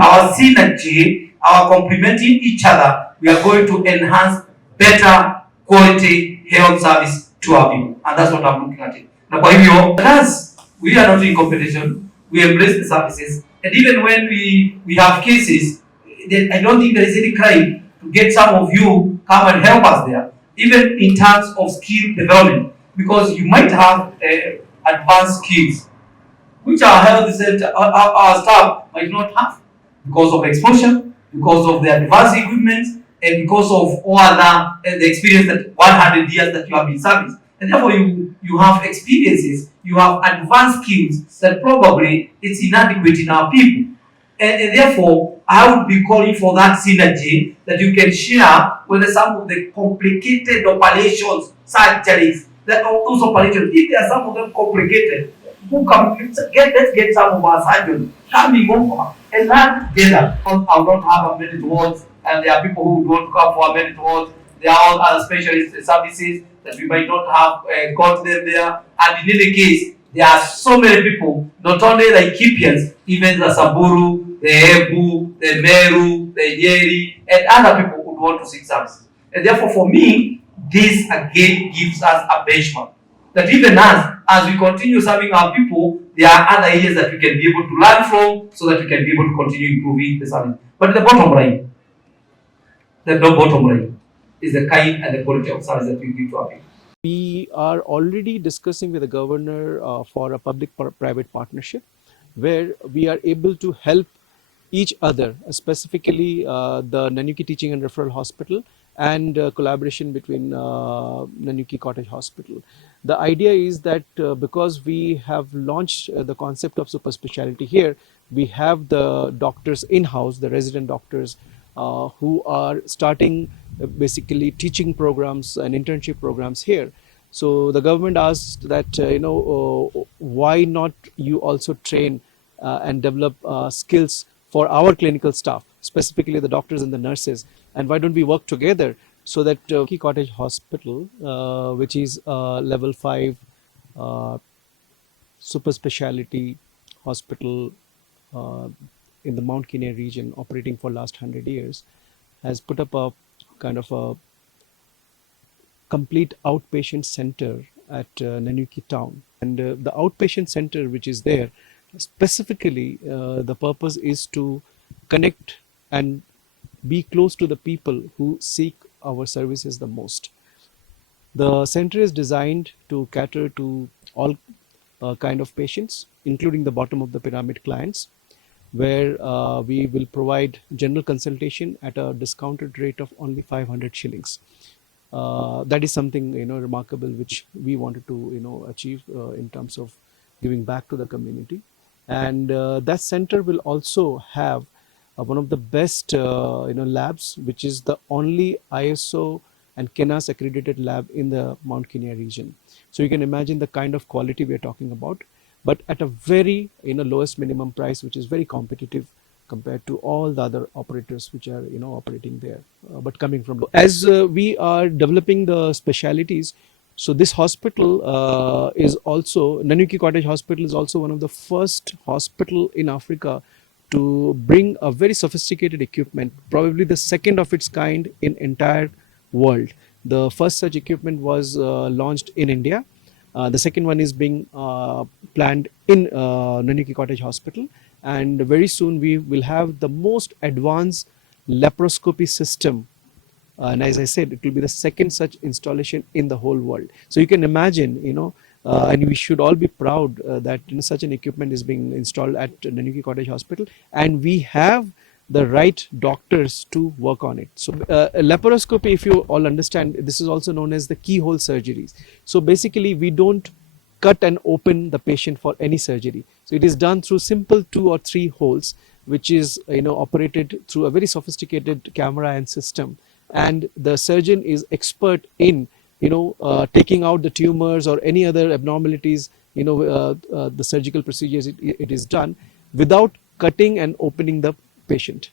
our synergy, our complementing each other, we are going to enhance better quality health service to our people. And that's what I'm looking at it. Na kwa hivyo, as we are not in competition, we embrace the services. And even when we have cases, then I don't think there is any crime to get some of you come and help us there, even in terms of skill development, because you might have advanced skills which our health center, our staff might not have, because of exposure, because of the advanced equipment, and because of all other the experience that 100 years that you have been serving. And therefore you have experiences, you have advanced skills that probably it's inadequate in our people. And therefore, I would be calling for that synergy that you can share with some of the complicated operations, surgeries, that those operations, if there are some of them complicated, let's get some of our surgeons coming over and learn together. I will not have a minute words, and there are people who don't come for a minute words. There are all other specialist services that we might not have got them there. And in any case, there are so many people, not only Laikipians, even the Samburu, the Ebu, the Meru, the Nyeri, and other people would want to seek services. And therefore, for me, this again gives us a benchmark that even as we continue serving our people, there are other areas that we can be able to learn from, so that we can be able to continue improving the service. But the bottom line is the kind and the quality of service that we give to our people. We are already discussing with the governor for a public-private partnership where we are able to help each other, specifically the Nanyuki Teaching and Referral Hospital and collaboration between Nanyuki Cottage Hospital. The idea is that because we have launched the concept of super specialty here, we have the doctors in-house, the resident doctors who are starting basically teaching programs and internship programs here. So the government asked that, why not you also train and develop skills for our clinical staff, specifically the doctors and the nurses, and why don't we work together so that Nanyuki Cottage Hospital, which is level 5 super specialty hospital in the Mount Kenya region, operating for last 100 years, has put up a kind of a complete outpatient center at Nanyuki town. And the outpatient center which is there, specifically the purpose is to connect and be close to the people who seek our services the most. The center is designed to cater to all kind of patients, including the bottom of the pyramid clients, where we will provide general consultation at a discounted rate of only 500 shillings. That is something remarkable which we wanted to achieve in terms of giving back to the community. And that center will also have one of the best labs, which is the only ISO and KENAS accredited lab in the Mount Kenya region. So you can imagine the kind of quality we are talking about, but at a very lowest minimum price, which is very competitive compared to all the other operators which are operating there, but coming from as we are developing the specialities. So this hospital is also, Nanyuki Cottage Hospital is also one of the first hospital in Africa to bring a very sophisticated equipment, probably the second of its kind in entire world. The first such equipment was launched in India. The second one is being planned in Nanyuki Cottage Hospital, and very soon we will have the most advanced laparoscopy system. And as I said, it will be the second such installation in the whole world. So you can imagine, and we should all be proud that such an equipment is being installed at Nanyuki Cottage Hospital, and we have the right doctors to work on it. So laparoscopy, if you all understand, this is also known as the keyhole surgeries. So basically we don't cut and open the patient for any surgery. So it is done through simple 2 or 3 holes, which is operated through a very sophisticated camera and system. And the surgeon is expert in taking out the tumors or any other abnormalities, the surgical procedures it is done without cutting and opening the patient.